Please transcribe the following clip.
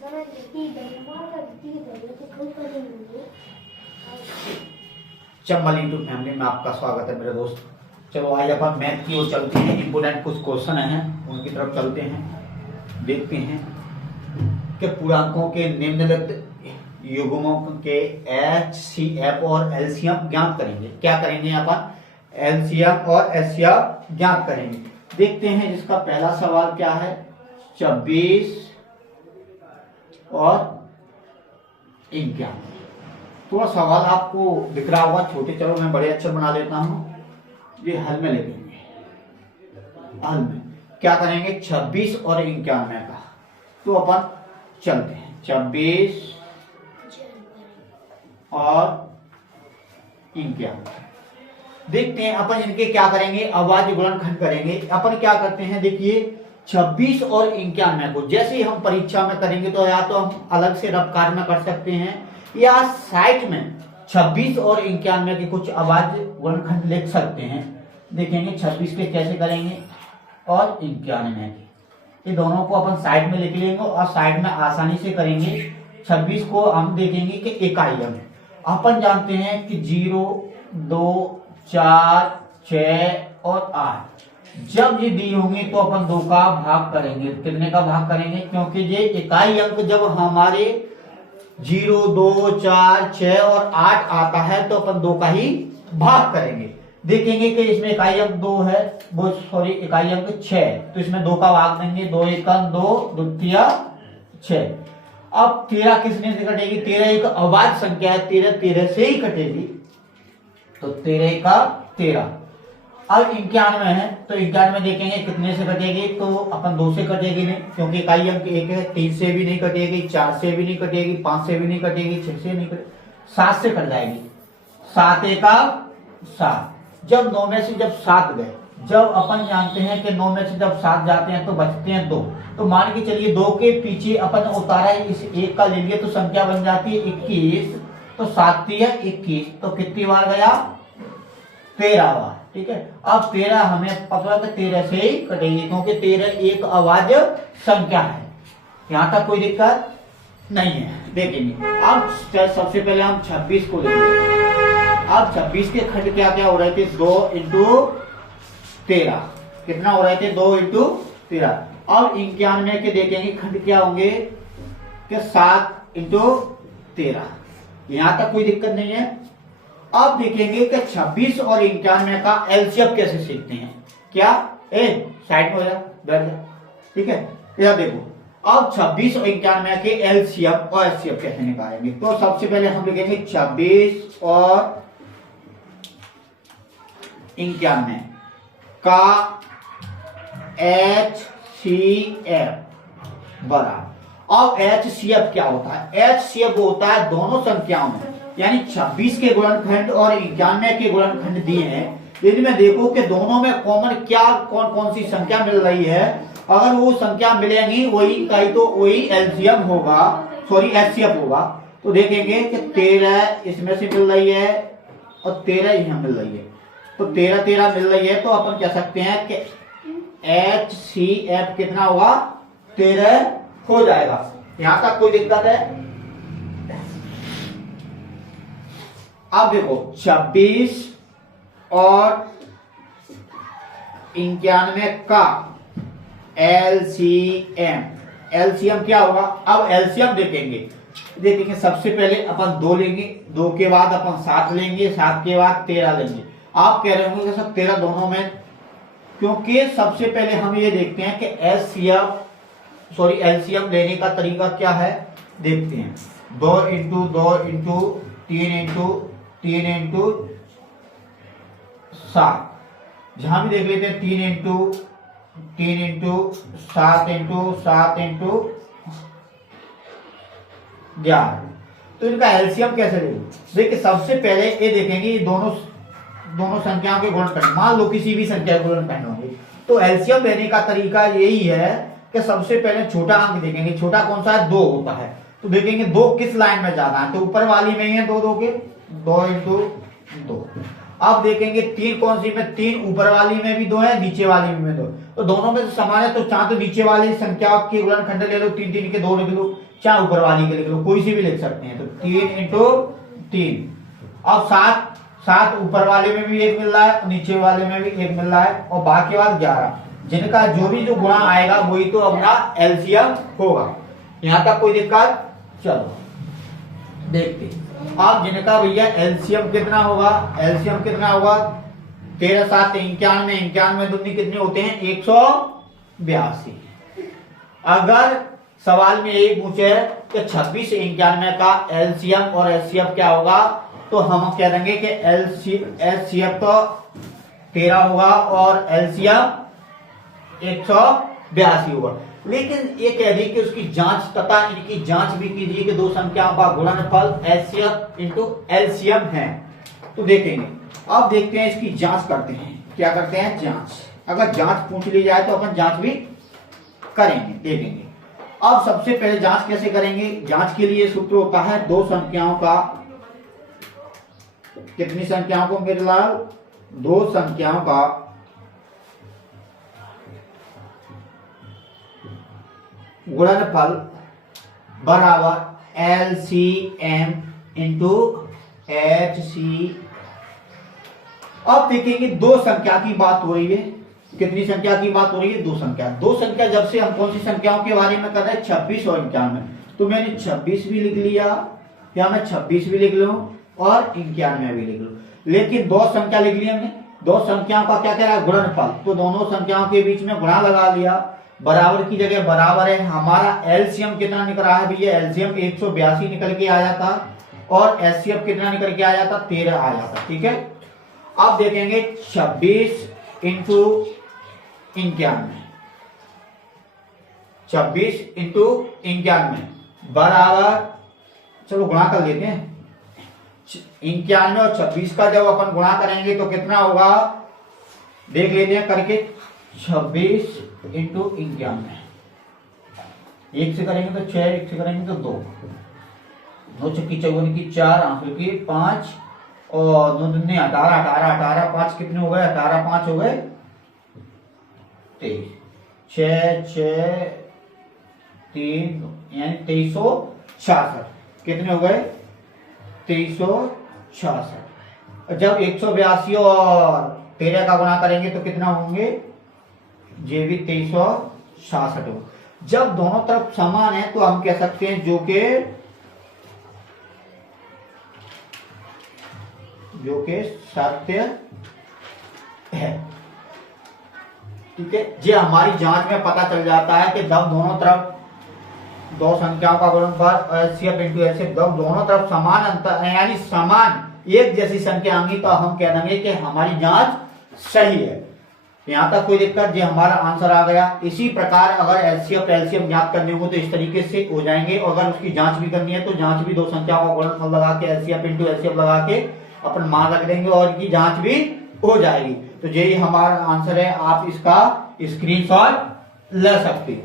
Chambal YouTube family में आपका स्वागत है मेरे दोस्त। चलो आज अपन मैथ की ओर चलते हैं। इंपोर्टेंट कुछ क्वेश्चन हैं उनकी तरफ चलते हैं, देखते हैं कि पूर्णांकों के निम्नलिखित युग्मों के HCF और एलसीएम ज्ञात करेंगे। क्या करेंगे अपन? एलसीएम और एचसीएफ ज्ञात करेंगे। देखते हैं जिसका पहला सवाल क्या है। 26 और 51। थोड़ा सवाल आपको दिख रहा होगा छोटे, चलो मैं बड़े अक्षर बना देता हूं। ये हल में लिखेंगे। हल में क्या करेंगे? 26 और 51 का। तो अपन चलते हैं। 26 और 51 देखते हैं अपन इनके क्या करेंगे। अभाज्य गुणनखंड करेंगे। अपन क्या करते हैं, देखिए 26 और 51 को जैसे ही हम परीक्षा में करेंगे तो या तो हम अलग से रफ्कार में कर सकते हैं या साइट में 26 और 51 के कुछ अभाज्य गुणनखंड लिख सकते हैं। देखेंगे 26 के कैसे करेंगे और 51 के, ये दोनों को अपन साइड में लिख लेंगे और साइड में आसानी से करेंगे। 26 को हम देखेंगे कि इकाई अंक अपन जानते हैं कि 0, 2, 4, 6 और 8 जब ये दी होंगी तो अपन 2 का भाग करेंगे। कितने का भाग करेंगे? क्योंकि ये इकाई अंक जब हमारे 0, 2, 4, 6 और 8 आता है तो अपन 2 का ही भाग करेंगे। देखेंगे कि इसमें इकाई अंक 2 है, वो सॉरी इकाई अंक 6, तो इसमें 2 का भाग देंगे। 2 एकम 2, द्वितीय 6। अब 13 किसने से कटेगी? 13 एक अभाज्य संख्या है, 13 से ही कटेगी, तो 13 का 13। अब 91 है तो 91 देखेंगे कितने से कटेगी, तो अपन 2 से कटेगी नहीं, क्योंकि इकाई अंक 1 है। 3 से भी नहीं कटेगी, 4 से भी नहीं कटेगी, 5 से भी नहीं कटेगी, 6 से नहीं कटेगी, 7 से कट जाएगी। 7 एका 7। जब 9 में से जब 7 गए, जब अपन जानते हैं कि 9 में से जब 7 जाते हैं तो बचते हैं 2, तो मान के चलिए 2 के पीछे अपन उतारा है, इस 1 का ले लिए तो संख्या बन जाती है 21। तो 7 है 21, तो कितनी बार गया? 13 बार। ठीक है। अब 13 हमें पता है 13 से ही कटेगी, क्योंकि 13 एक अभाज्य संख्या है। यहां तक कोई दिक्कत नहीं है। देखेंगे अब सबसे पहले हम 26 को देखेंगे। अब 26 के खंड क्या क्या हो रहे थे? 2 इंटू 13। कितना हो रहे थे? 2 इंटू 13। अब 91 के देखेंगे खंड क्या होंगे कि 7 इंटू 13। यहां तक कोई दिक्कत नहीं है। अब देखेंगे कि 26 और 91 का एलसीएम कैसे सीखते हैं। क्या? साइड में हो जा, बैठ जा। ठीक है, यह देखो अब 26 और 91 के एलसीएम और एचसीएफ कैसे निकालेंगे। तो सबसे पहले हम लिखेंगे 26 और 91 का HCF बराबर। अब HCF क्या होता है? HCF होता है दोनों संख्याओं में, यानी 26 के गुणनखंड और 91 के गुणनखंड दिए हैं, इनमें देखो कि दोनों में कॉमन क्या कौन कौन सी संख्या मिल रही है। अगर वो संख्या मिलेंगी वही इकाई तो वही एलसीएम होगा, सॉरी एचसीएफ होगा। तो देखेंगे कि 13 इसमें से मिल रही है और 13 यहां मिल रही है, तो 13 मिल रही है, तो अपन कह सकते हैं कि HCF कितना होगा? 13 हो जाएगा। यहां तक कोई दिक्कत है? अब देखो 26 और 91 का एलसीएम क्या होगा? अब एलसीएम देखेंगे सबसे पहले अपन 2 लेंगे, 2 के बाद अपन 7 लेंगे, 7 के बाद 13 लेंगे। आप कह रहे होंगे कि सब 13 दोनों में, क्योंकि सबसे पहले हम ये देखते हैं कि एलसीएम लेने का तरीका क्या है, देखते हैं। 2 इंटू 2 इंटू 3 इंटू 3 इंटू 7, जहां भी देख लेते हैं 3 इंटू 3 इंटू 7 इंटू 7 इंटू 11। तो इनका एलसीएम कैसे लेंगे? देखिए सबसे पहले ये देखेंगे दोनों संख्याओं के गुणनखंड, मान लो किसी भी संख्या के गुणनखंड होंगे, तो एलसीएम लेने का तरीका यही है कि सबसे पहले छोटा अंक देखेंगे। छोटा कौन सा है? 2 होता है। तो देखेंगे 2 किस लाइन में जाना है, तो ऊपर वाली में ही है 2 के 2 इंटू 2। अब देखेंगे 3 कौन सी में? 3 ऊपर वाली में भी 2 है, नीचे वाली में 2, तो दोनों में समान है, तो चाहे तो नीचे वाली संख्या के गुणनखंड ले लो, 3 3 के 2 लिख लो, चाहे ऊपर वाली के लिख लो, कोई सी भी लिख सकते हैं। तो 3 इंटू 3। अब 7 ऊपर वाले में भी 1 मिल रहा है, नीचे वाले में भी 1 मिल रहा है, और बाकी बाद 11, जिनका जो गुणा आएगा वही तो अपना एलसीएम होगा। यहां तक कोई दिक्कत? चलो देखते। अब जिनका भैया एलसीएम कितना होगा, एलसीएम कितना होगा, 13 7 91, 91 दूनी कितने होते हैं, 182। अगर सवाल में यही पूछे कि 26 91 का एलसीएम और एचसीएफ क्या होगा, तो हम कह देंगे कि एचसीएफ तो 13 होगा और एलसीएम 182 होगा। लेकिन ये कह दी कि उसकी जांच तथा इनकी जांच भी कीजिए कि दो संख्याओं का गुणनफल एचसीएफ इंटू एलसीएम है। तो देखेंगे, अब देखते हैं इसकी जांच करते हैं। क्या करते हैं? जांच। अगर जांच पूछ ली जाए तो अपन जांच भी करेंगे, देखेंगे। अब सबसे पहले जांच कैसे करेंगे? जांच के लिए सूत्र होता है दो संख्याओं का, कितनी संख्याओं को मेरे लाल? दो संख्याओं का गुणनफल बराबर एलसीएम इंटू एचसी। अब देखेंगे दो संख्या की बात हो रही है। कितनी संख्या की बात हो रही है? दो संख्या। दो संख्या जब से हम कौन सी संख्याओं के बारे में कर रहे हैं? 26 और 91। तो मैंने 26 भी लिख लिया, या मैं 26 भी लिख लूं और 91 भी लिख लूं। लेकिन दो संख्या लिख लिया हमने, दो संख्याओं का क्या कह रहा है? गुणनफल। तो दोनों संख्याओं के बीच में गुणा लगा लिया, बराबर की जगह बराबर है। हमारा एलसीएम कितना निकल रहा है भैया? एलसीएम 182 निकल के आ जाता, और एचसीएफ कितना निकल के आ जाता? 13 आ जाता। ठीक है। अब देखेंगे 26 इंटू 91, 26 इंटू 91 बराबर, चलो गुणा कर लेते हैं। 91 और 26 का जब अपन गुणा करेंगे तो कितना होगा, देख लेते हैं करके। 26 इंटू 91, 1 से करेंगे तो 6, 1 से करेंगे तो 2, 2 छक्की चौगुनी की 4, आंसू की 5, और 2 दूनी 18, 18, 18, 5 कितने हो गए? 18 5 हो गए 23, 6 6 3 यानी 2366। कितने हो गए? 2366। जब 182 और 13 का गुणा करेंगे तो कितना होंगे? ये भी 2366 हो। जब दोनों तरफ समान है तो हम कह सकते हैं जो के सत्य है। ठीक है। ये हमारी जांच में पता चल जाता है कि जब दोनों तरफ दो संख्याओं का गुणनफल एचसीएफ इंटू एचसीएफ जब दोनों तरफ समान अंतर यानी समान एक जैसी संख्या आएंगी तो हम कह देंगे कि हमारी जांच सही है। यहां तक कोई दिक्कत? ये हमारा आंसर आ गया। इसी प्रकार अगर एचसीएफ एलसीएम ज्ञात करने हो तो इस तरीके से हो जाएंगे। अगर उसकी जांच भी करनी है तो जांच भी दो संख्याओं का गुणनफल लगा के एचसीएफ इंटू एचसीएफ लगा के अपन मान रख देंगे और इनकी जांच भी हो जाएगी। तो यही हमारा आंसर है। आप इसका स्क्रीनशॉट ले सकते हो।